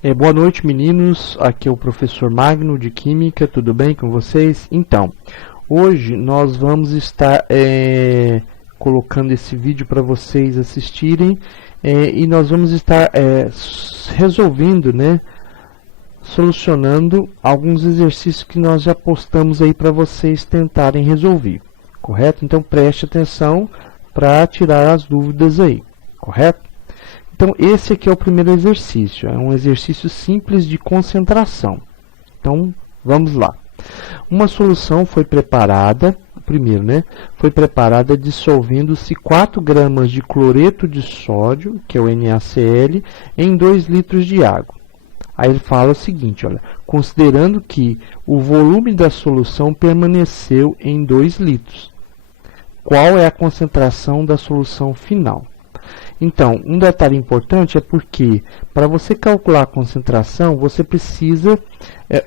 Boa noite, meninos. Aqui é o professor Magno de Química. Tudo bem com vocês? Então, hoje nós vamos estar colocando esse vídeo para vocês assistirem e nós vamos estar resolvendo, solucionando alguns exercícios que nós já postamos aí para vocês tentarem resolver, correto? Então, preste atenção para tirar as dúvidas aí, correto? Então, esse aqui é o primeiro exercício, é um exercício simples de concentração. Então, vamos lá. Uma solução foi preparada, primeiro, foi preparada dissolvendo-se 4 gramas de cloreto de sódio, que é o NaCl, em 2 litros de água. Aí ele fala o seguinte, olha, considerando que o volume da solução permaneceu em 2 litros, qual é a concentração da solução final? Então, um detalhe importante é porque, para você calcular a concentração, você precisa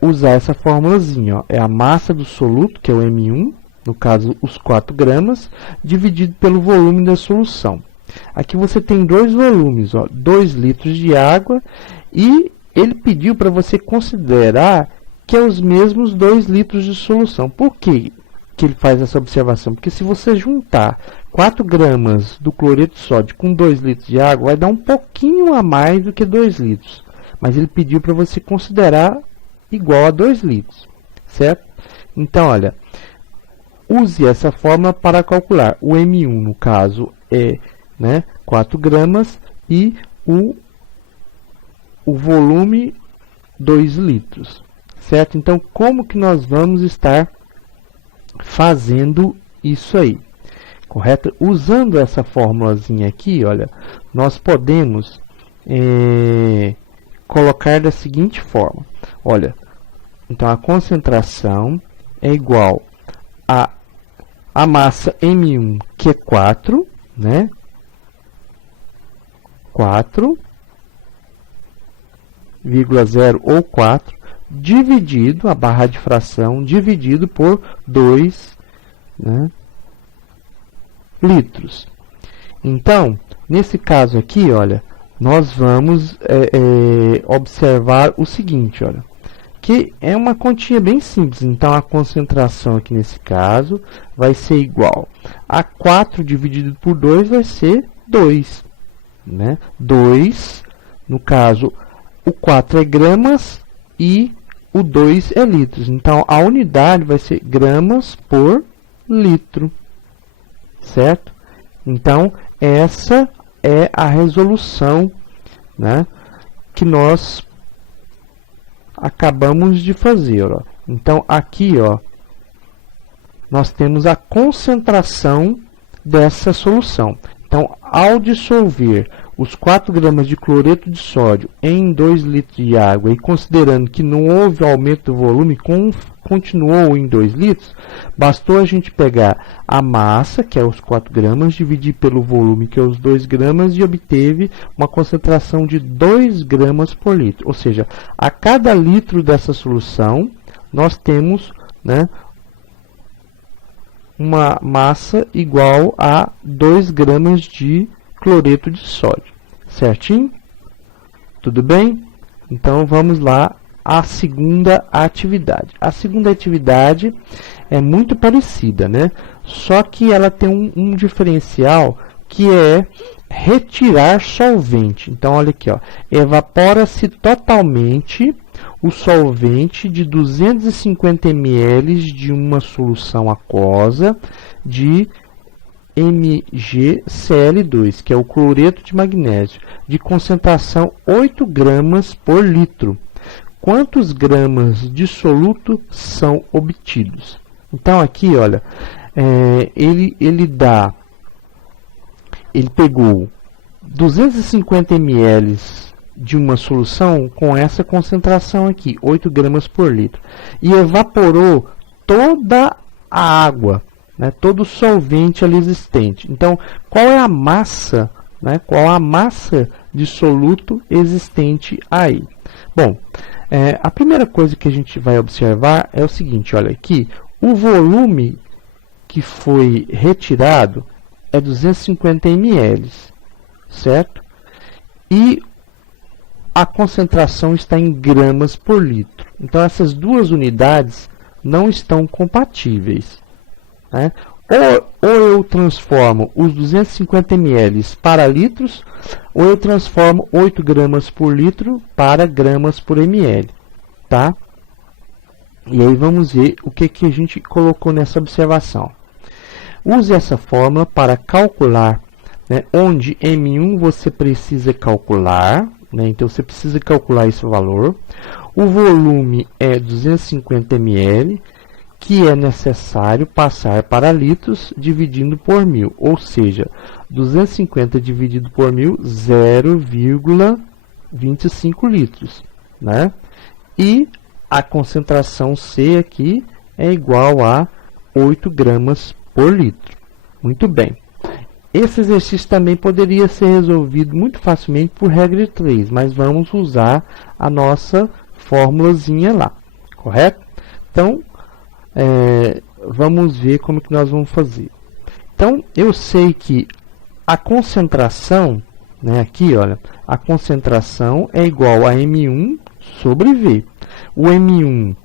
usar essa formulazinha, ó, é a massa do soluto, que é o M1, no caso, os 4 gramas, dividido pelo volume da solução. Aqui você tem 2 volumes, ó, 2 litros de água, e ele pediu para você considerar que é os mesmos 2 litros de solução. Por quê que ele faz essa observação? Porque se você juntar 4 gramas do cloreto de sódio com 2 litros de água, vai dar um pouquinho a mais do que 2 litros. Mas ele pediu para você considerar igual a 2 litros, certo? Então, olha, use essa fórmula para calcular. O M1, no caso, é 4 gramas e o volume 2 litros, certo? Então, como que nós vamos estar fazendo isso aí? Correto? Usando essa formulazinha aqui, olha, nós podemos colocar da seguinte forma. Olha, então a concentração é igual a massa M1, que é 4, 4,0 ou 4, dividido, a barra de fração, dividido por 2, litros. Então, nesse caso aqui, olha, nós vamos observar o seguinte, olha, que é uma continha bem simples. Então, a concentração aqui nesse caso vai ser igual a 4 dividido por 2 vai ser 2, 2, no caso, o 4 é gramas e o 2 é litros. Então, a unidade vai ser gramas por litro. Certo? Então, essa é a resolução, que nós acabamos de fazer. Ó. Então, aqui, ó, nós temos a concentração dessa solução. Então, ao dissolver os 4 gramas de cloreto de sódio em 2 litros de água e considerando que não houve aumento do volume, continuou em 2 litros, bastou a gente pegar a massa, que é os 4 gramas, dividir pelo volume, que é os 2 gramas, e obteve uma concentração de 2 gramas por litro. Ou seja, a cada litro dessa solução, nós temos uma massa igual a 2 gramas de cloreto de sódio. Certinho? Tudo bem? Então, vamos lá à segunda atividade. A segunda atividade é muito parecida, Só que ela tem um diferencial que é retirar solvente. Então, olha aqui, ó, evapora-se totalmente o solvente de 250 ml de uma solução aquosa de MgCl2, que é o cloreto de magnésio, de concentração 8 gramas por litro. Quantos gramas de soluto são obtidos? Então, aqui, olha, ele pegou 250 ml de uma solução com essa concentração aqui, 8 gramas por litro, e evaporou toda a água, todo o solvente ali existente. Então, qual é a massa, qual a massa de soluto existente aí? Bom, a primeira coisa que a gente vai observar é o seguinte, olha aqui, o volume que foi retirado é 250 ml, certo? E a concentração está em gramas por litro. Então, essas duas unidades não estão compatíveis, né? Ou eu transformo os 250 ml para litros, ou eu transformo 8 gramas por litro para gramas por ml, tá? E aí vamos ver o que a gente colocou nessa observação. Use essa fórmula para calcular, né, onde M1 você precisa calcular, né, então você precisa calcular esse valor. O volume é 250 ml, que é necessário passar para litros dividindo por 1000, ou seja, 250 dividido por 1000, 0,25 litros, né? E a concentração C aqui é igual a 8 gramas por litro. Muito bem. Esse exercício também poderia ser resolvido muito facilmente por regra de 3, mas vamos usar a nossa formulazinha lá, correto? Então, vamos ver como que nós vamos fazer. Então, eu sei que a concentração, né, aqui, olha, a concentração é igual a M1 sobre V. O M1,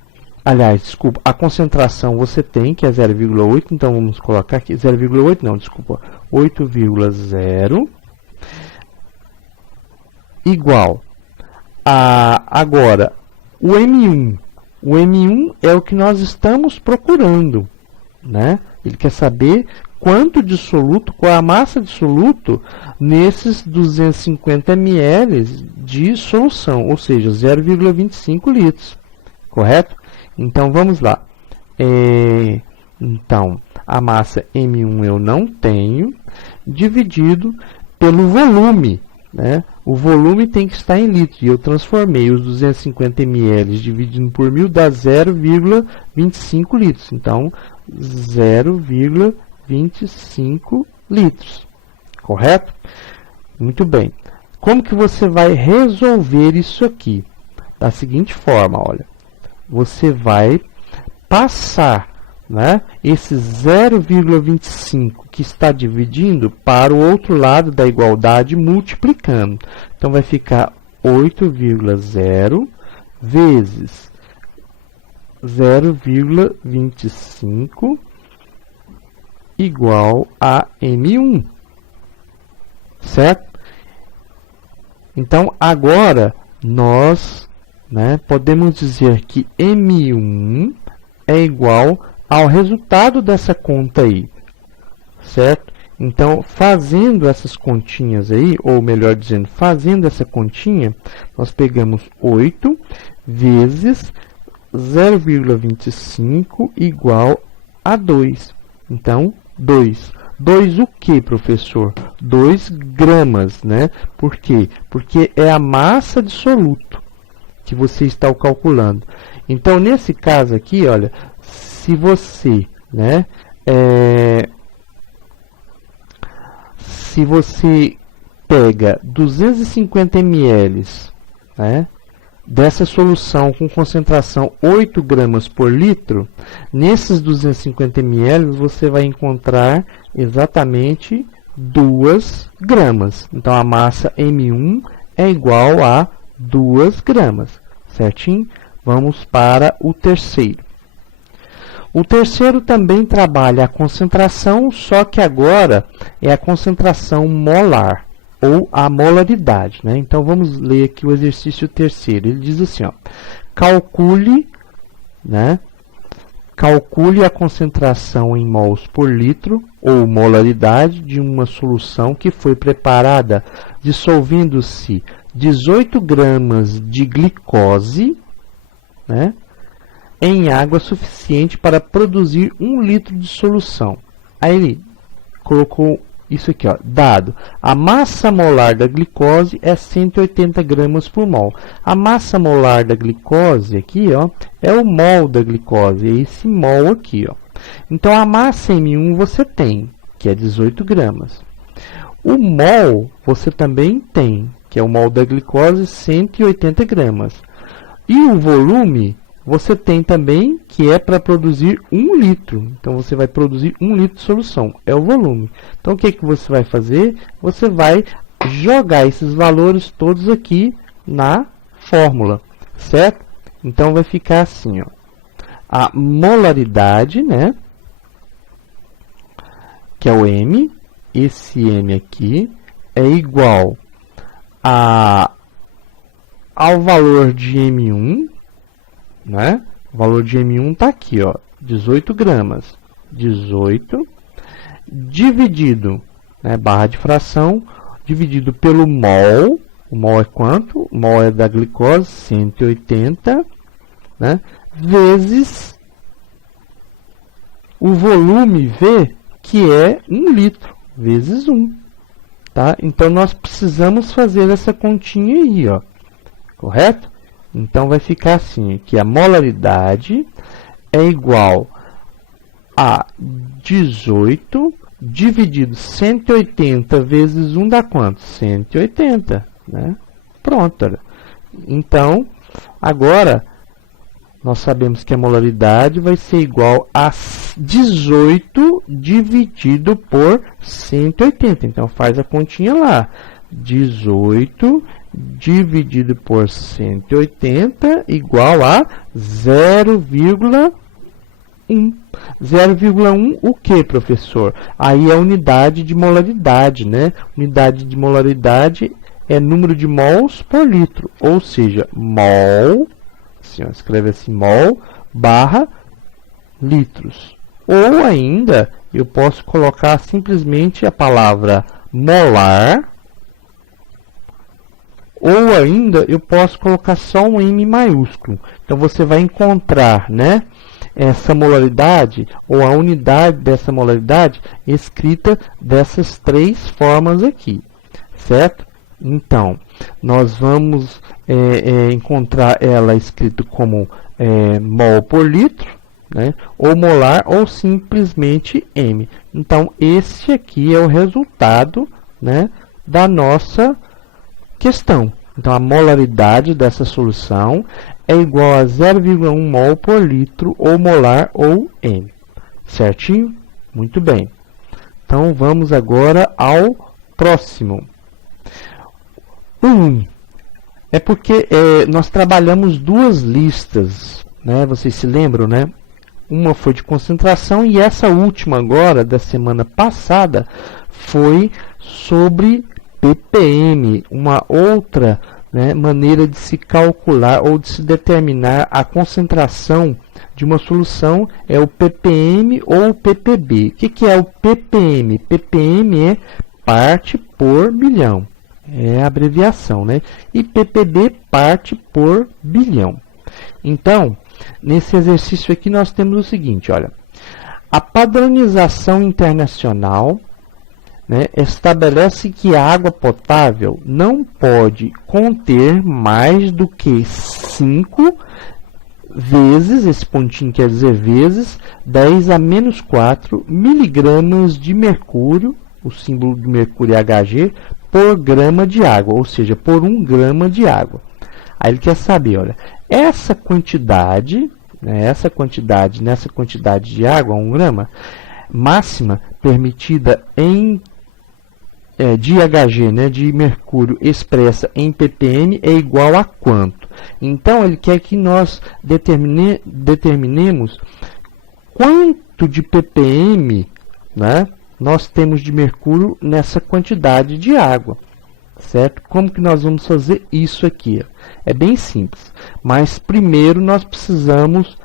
aliás, desculpa, a concentração você tem, que é 0,8, então vamos colocar aqui, 0,8 não, desculpa, 8,0 igual a, agora, o M1. O M1 é o que nós estamos procurando, né? Ele quer saber quanto de soluto, qual é a massa de soluto nesses 250 ml de solução, ou seja, 0,25 litros, correto? Então, vamos lá. Então, a massa M1 eu não tenho, dividido pelo volume, né? O volume tem que estar em litros, e eu transformei os 250 ml dividindo por 1000 dá 0,25 litros. Então, 0,25 litros, correto? Muito bem. Como que você vai resolver isso aqui? Da seguinte forma, olha. Você vai passar, né, esse 0,25 que está dividindo para o outro lado da igualdade multiplicando. Então, vai ficar 8,0 vezes 0,25 igual a M1, certo? Então, agora, nós, né, podemos dizer que M1 é igual ao resultado dessa conta aí, certo? Então, fazendo essas continhas aí, ou melhor dizendo, fazendo essa continha, nós pegamos 8 vezes 0,25 igual a 2. Então, 2. 2 o que, professor? 2 gramas, né? Por quê? Porque é a massa de soluto que você está calculando. Então, nesse caso aqui, olha, se você, né, se você pega 250 ml, né, dessa solução com concentração 8 gramas por litro, nesses 250 ml você vai encontrar exatamente 2 gramas. Então, a massa M1 é igual a 2 gramas, certinho? Vamos para o terceiro. O terceiro também trabalha a concentração, só que agora é a concentração molar, ou a molaridade, né? Então, vamos ler aqui o exercício terceiro. Ele diz assim, ó, calcule, né, calcule a concentração em mols por litro, ou molaridade, de uma solução que foi preparada dissolvendo-se 18 gramas de glicose, né, em água suficiente para produzir 1 litro de solução. Aí ele colocou isso aqui, ó, dado. A massa molar da glicose é 180 gramas por mol. A massa molar da glicose aqui, ó, é o mol da glicose, é esse mol aqui, ó. Então, a massa M1 você tem, que é 18 gramas. O mol você também tem, que é o mol da glicose, 180 gramas. E o volume você tem também, que é para produzir 1 litro. Então, você vai produzir 1 litro de solução. É o volume. Então, o que você vai fazer? Você vai jogar esses valores todos aqui na fórmula, certo? Então vai ficar assim, ó. A molaridade, né, que é o M, esse M aqui, é igual ao valor de M1, né? O valor de M1 está aqui, ó, 18 gramas. 18 dividido, né, barra de fração, dividido pelo mol. O mol é quanto? O mol é da glicose, 180, né, vezes o volume V, que é 1 litro, vezes 1. Tá? Então, nós precisamos fazer essa continha aí, ó, correto? Então, vai ficar assim, que a molaridade é igual a 18 dividido 180 vezes 1 dá quanto? 180, né? Pronto. Olha. Então, agora, nós sabemos que a molaridade vai ser igual a 18 dividido por 180. Então, faz a continha lá. 18 dividido por 180 igual a 0,1. 0,1 o que, professor? Aí é a unidade de molaridade, né? Unidade de molaridade é número de mols por litro, ou seja, mol, assim, ó, escreve assim, mol barra litros. Ou ainda, eu posso colocar simplesmente a palavra molar, ou ainda eu posso colocar só um M maiúsculo. Então, você vai encontrar, né, essa molaridade, ou a unidade dessa molaridade, escrita dessas três formas aqui, certo? Então, nós vamos encontrar ela escrita como mol por litro, né? Ou molar, ou simplesmente M. Então, esse aqui é o resultado, né, da nossa questão. Então, a molaridade dessa solução é igual a 0,1 mol por litro, ou molar, ou M. Certinho? Muito bem. Então, vamos agora ao próximo. É porque nós trabalhamos duas listas, né? Vocês se lembram, né? Uma foi de concentração e essa última agora, da semana passada, foi sobre ppm, uma outra, né, maneira de se calcular ou de se determinar a concentração de uma solução, é o ppm ou o ppb. O que é o ppm? ppm é parte por milhão, é a abreviação, né? E ppb, parte por bilhão. Então, nesse exercício aqui nós temos o seguinte, olha, a padronização internacional, né, estabelece que a água potável não pode conter mais do que 5 vezes, esse pontinho quer dizer vezes, 10 a menos 4 miligramas de mercúrio, o símbolo de mercúrio é Hg, por grama de água, ou seja, por 1 grama de água. Aí ele quer saber, olha, essa quantidade, né, nessa quantidade de água, 1 grama, máxima permitida em de Hg, né, de mercúrio, expressa em ppm, é igual a quanto? Então, ele quer que nós determinemos quanto de ppm, né, nós temos de mercúrio nessa quantidade de água, certo? Como que nós vamos fazer isso aqui? É bem simples, mas primeiro nós precisamos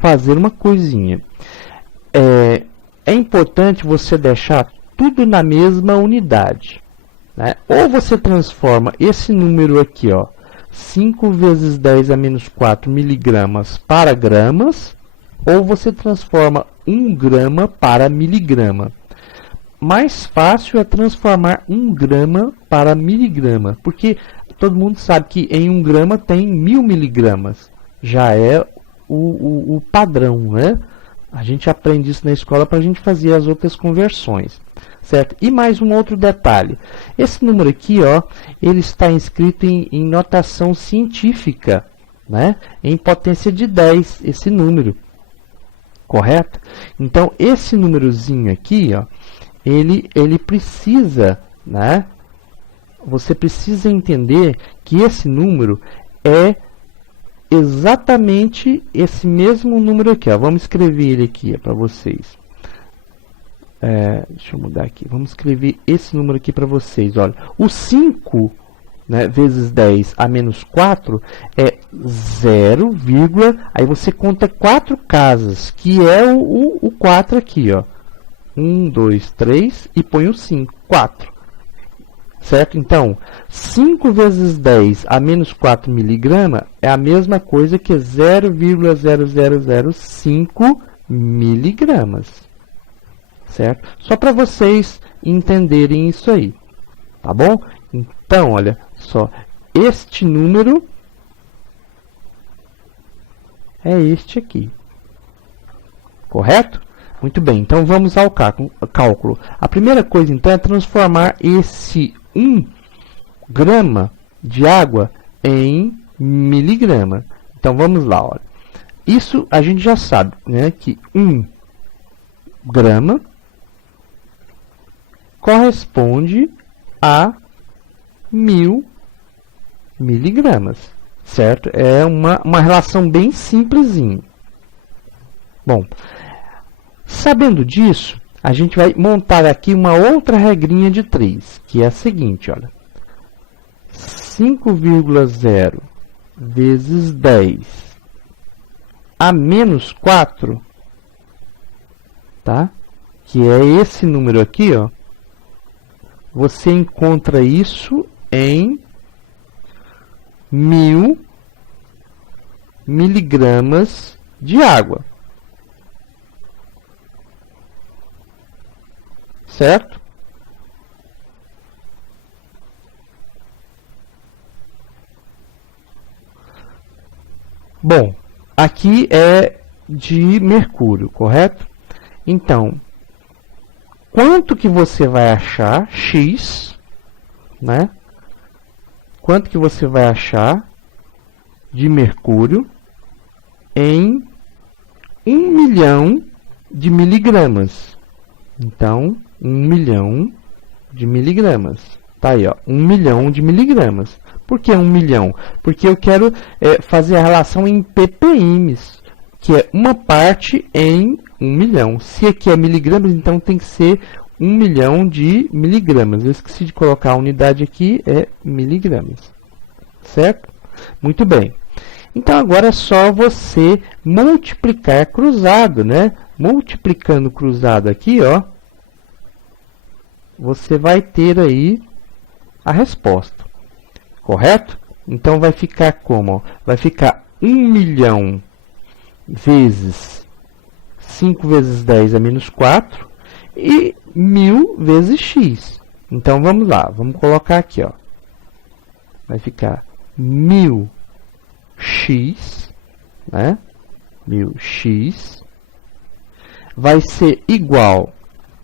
fazer uma coisinha. É importante você deixar tudo na mesma unidade, né? Ou você transforma esse número aqui, ó, 5 vezes 10 a menos 4 miligramas para gramas, ou você transforma 1 grama para miligrama. Mais fácil é transformar 1 grama para miligrama, porque todo mundo sabe que em 1 grama tem 1000 miligramas. Já é o padrão, né? A gente aprende isso na escola para a gente fazer as outras conversões, certo? E mais um outro detalhe. Esse número aqui, ó, ele está escrito em notação científica, né? Em potência de 10, esse número. Correto? Então, esse númerozinho aqui, ó, ele precisa, né, você precisa entender que esse número é exatamente esse mesmo número aqui, ó. Vamos escrever ele aqui para vocês. Deixa eu mudar aqui. Vamos escrever esse número aqui para vocês. Olha, o 5, né, vezes 10 a menos 4 é 0, aí você conta 4 casas, que é o 4 aqui, ó. 1, 2, 3 e põe o 5, 4. Certo? Então, 5 vezes 10 a menos 4 miligrama é a mesma coisa que 0,0005 miligramas. Certo? Só para vocês entenderem isso aí. Tá bom? Então, olha só. Este número é este aqui. Correto? Muito bem. Então, vamos ao cálculo. A primeira coisa, então, é transformar esse 1 grama de água em miligrama. Então, vamos lá. Olha. Isso a gente já sabe, né, que 1 grama corresponde a 1000 miligramas. Certo? É uma relação bem simplesinha. Bom, sabendo disso, a gente vai montar aqui uma outra regrinha de 3, que é a seguinte, olha. 5,0 vezes 10 a menos 4, tá? Que é esse número aqui, ó. Você encontra isso em 1000 miligramas de água. Certo? Bom, aqui é de mercúrio, correto? Então, quanto que você vai achar, X, né? Quanto que você vai achar de mercúrio em 1 milhão de miligramas? Então, 1 milhão de miligramas. Tá aí, ó, 1 milhão de miligramas. Por que 1 milhão? Porque eu quero fazer a relação em ppm, que é uma parte em 1 milhão. Se aqui é miligramas, então tem que ser 1 milhão de miligramas. Eu esqueci de colocar a unidade aqui, é miligramas. Certo? Muito bem. Então, agora é só você multiplicar cruzado, né? Multiplicando cruzado aqui, ó, você vai ter aí a resposta. Correto? Então, vai ficar como? Ó? Vai ficar 1 milhão vezes 5 vezes 10 a menos 4 e 1000 vezes x. Então, vamos lá. Vamos colocar aqui, ó. Vai ficar 1000x, né? 1000x vai ser igual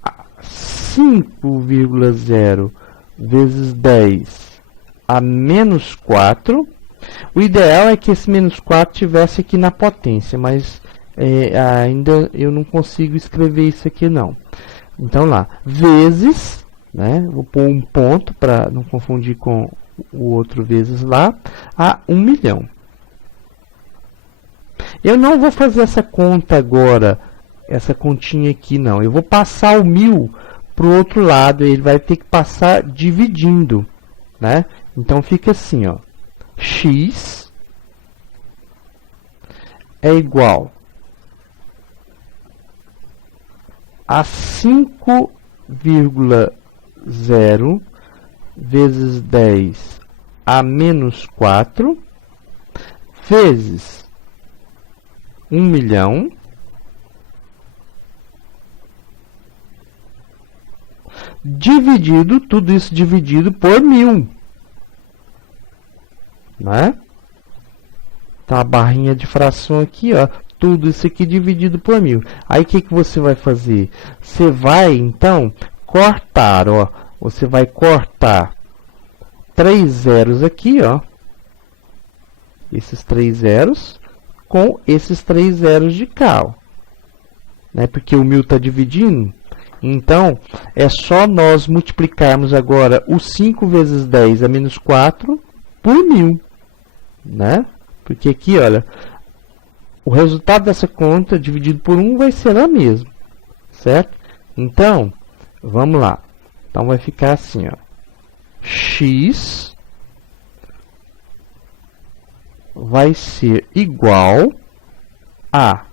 a 5,0 vezes 10 a menos 4. O ideal é que esse menos 4 tivesse aqui na potência, mas ainda eu não consigo escrever isso aqui não. Então lá, vezes, né? Vou pôr um ponto para não confundir com o outro vezes lá, a 1 milhão. Eu não vou fazer essa conta agora, essa continha aqui não. Eu vou passar o 1000 para o outro lado, ele vai ter que passar dividindo, né? Então fica assim, ó. X é igual a 5,0 vezes 10 a menos 4 vezes 1 milhão dividido, tudo isso dividido por 1000, né? Tá a barrinha de fração aqui, ó, tudo isso aqui dividido por 1000. Aí o que que você vai fazer? Você vai então cortar, ó, você vai cortar 3 zeros aqui, ó, esses 3 zeros com esses 3 zeros de cá, ó, né? Porque o 1000 está dividindo, Então, é só nós multiplicarmos agora o 5 vezes 10 a menos 4 por 1.000, né? Porque aqui, olha, o resultado dessa conta dividido por 1 vai ser a mesma, certo? Então, vamos lá. Então, vai ficar assim, ó. X vai ser igual a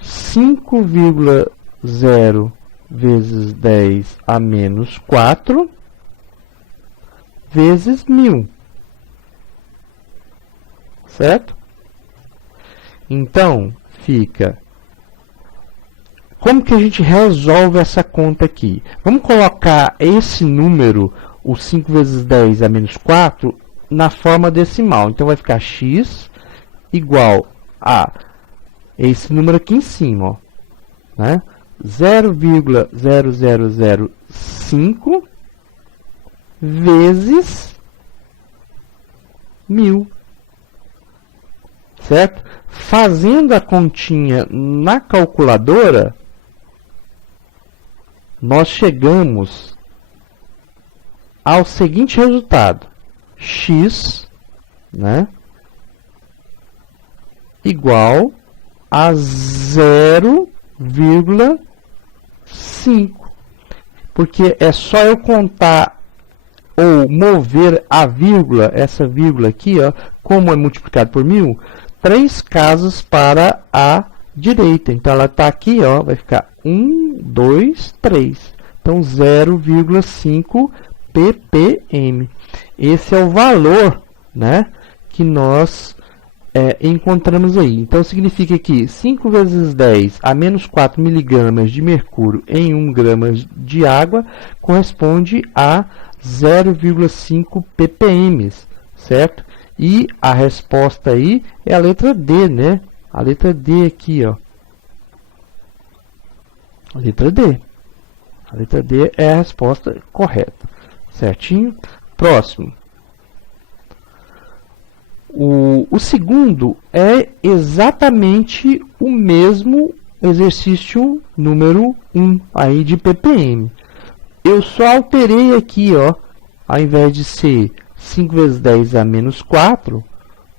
5,0 vezes 10 a menos 4 vezes 1.000. Certo? Então, fica... Como que a gente resolve essa conta aqui? Vamos colocar esse número, o 5 vezes 10 a menos 4, na forma decimal. Então, vai ficar x igual a esse número aqui em cima, ó, né? 0,0005 vezes 1.000. Certo? Fazendo a continha na calculadora, nós chegamos ao seguinte resultado: x, né, igual a 0,5. Porque é só eu contar ou mover a vírgula, essa vírgula aqui, ó, como é multiplicado por 1.000, 3 casas para a direita. Então, ela está aqui, ó, vai ficar 1, 2, 3. Então, 0,5 ppm. Esse é o valor, né, que nós encontramos aí. Então, significa que 5 vezes 10 a menos 4 miligramas de mercúrio em 1 grama de água corresponde a 0,5 ppm, certo? E a resposta aí é a letra D, né? A letra D aqui, ó. A letra D. A letra D é a resposta correta. Certinho? Próximo. O segundo é exatamente o mesmo exercício número 1 aí de ppm. Eu só alterei aqui, ó, ao invés de ser 5 vezes 10 a menos 4,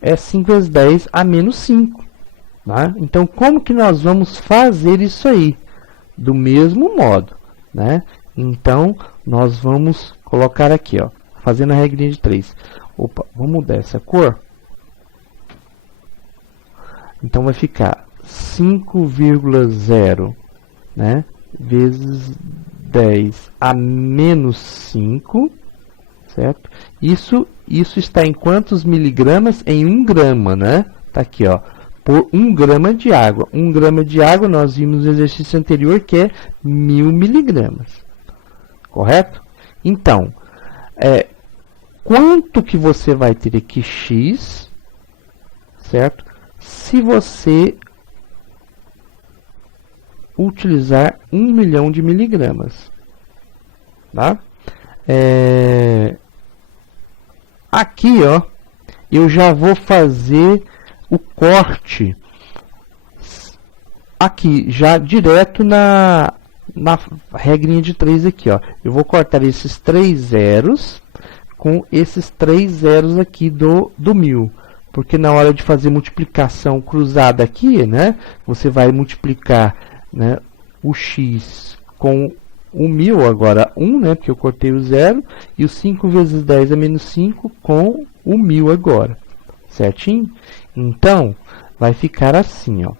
é 5 vezes 10 a menos 5. Né? Então, como que nós vamos fazer isso aí? Do mesmo modo, né? Então, nós vamos colocar aqui, ó, fazendo a regrinha de 3. Opa, vamos mudar essa cor. Então, vai ficar 5,0, né, vezes 10 a menos 5, certo? Isso está em quantos miligramas? Em 1 grama, né? Tá aqui, ó, por 1 grama de água. 1 grama de água, nós vimos no exercício anterior, que é 1.000 miligramas. Correto? Então, quanto que você vai ter aqui? X, certo? Se você utilizar 1 milhão de miligramas. Tá? Aqui, ó, eu já vou fazer o corte aqui, já direto na regrinha de 3 aqui, ó. Eu vou cortar esses 3 zeros com esses 3 zeros aqui do 1.000. Porque na hora de fazer multiplicação cruzada aqui, né, você vai multiplicar, né, o x com o 1.000, agora 1, né, porque eu cortei o 0, e o 5 vezes 10 a menos 5 com o 1.000 agora, certinho? Então, vai ficar assim, ó,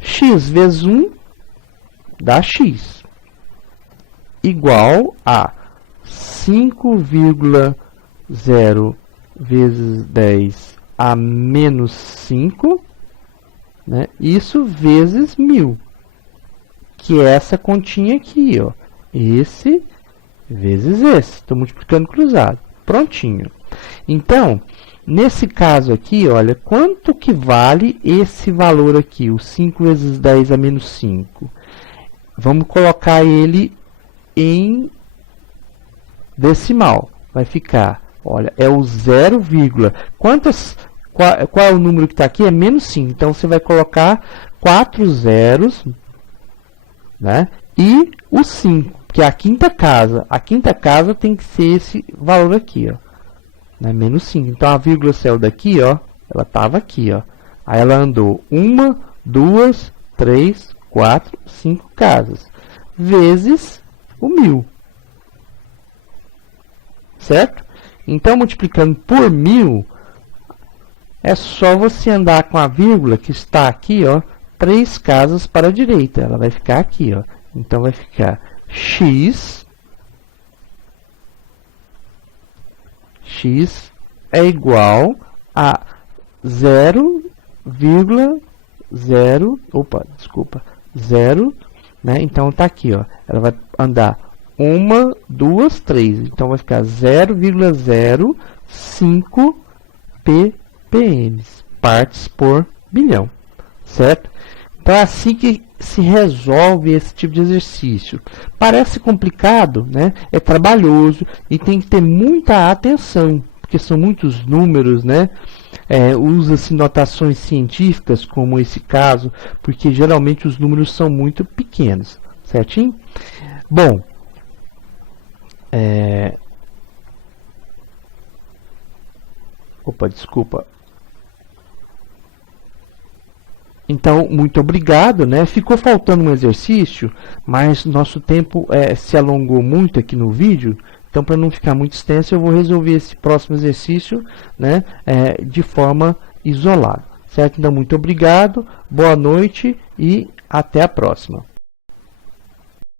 x vezes 1 dá x, igual a 5,0 vezes 10 a menos 5, né? Isso vezes 1.000, que é essa continha aqui, ó. Esse vezes esse. Estou multiplicando cruzado. Prontinho. Então, nesse caso aqui, olha, quanto que vale esse valor aqui, o 5 vezes 10 a menos 5? Vamos colocar ele em decimal. Vai ficar, olha, é o 0, quantas qual é o número que está aqui? É menos 5. Então, você vai colocar 4 zeros, né? E o 5, que é a quinta casa. A quinta casa tem que ser esse valor aqui, ó, né? Menos 5. Então, a vírgula saiu daqui, ó, ela estava aqui, ó. Aí ela andou 1, 2, 3, 4, 5 casas, vezes o 1000. Certo? Então, multiplicando por 1000, é só você andar com a vírgula que está aqui, ó, 3 casas para a direita. Ela vai ficar aqui, ó. Então, vai ficar x é igual a 0, né? Então, tá aqui, ó. Ela vai andar 1, 2, 3. Então, vai ficar 0,05 ppm, partes por bilhão, certo? Então, é assim que se resolve esse tipo de exercício. Parece complicado, né? É trabalhoso e tem que ter muita atenção, porque são muitos números, né? Usa-se notações científicas, como esse caso, porque geralmente os números são muito pequenos, certinho? Bom, desculpa. Então, muito obrigado, né? Ficou faltando um exercício, mas nosso tempo se alongou muito aqui no vídeo. Então, para não ficar muito extenso, eu vou resolver esse próximo exercício, né, de forma isolada. Certo? Então, muito obrigado, boa noite e até a próxima.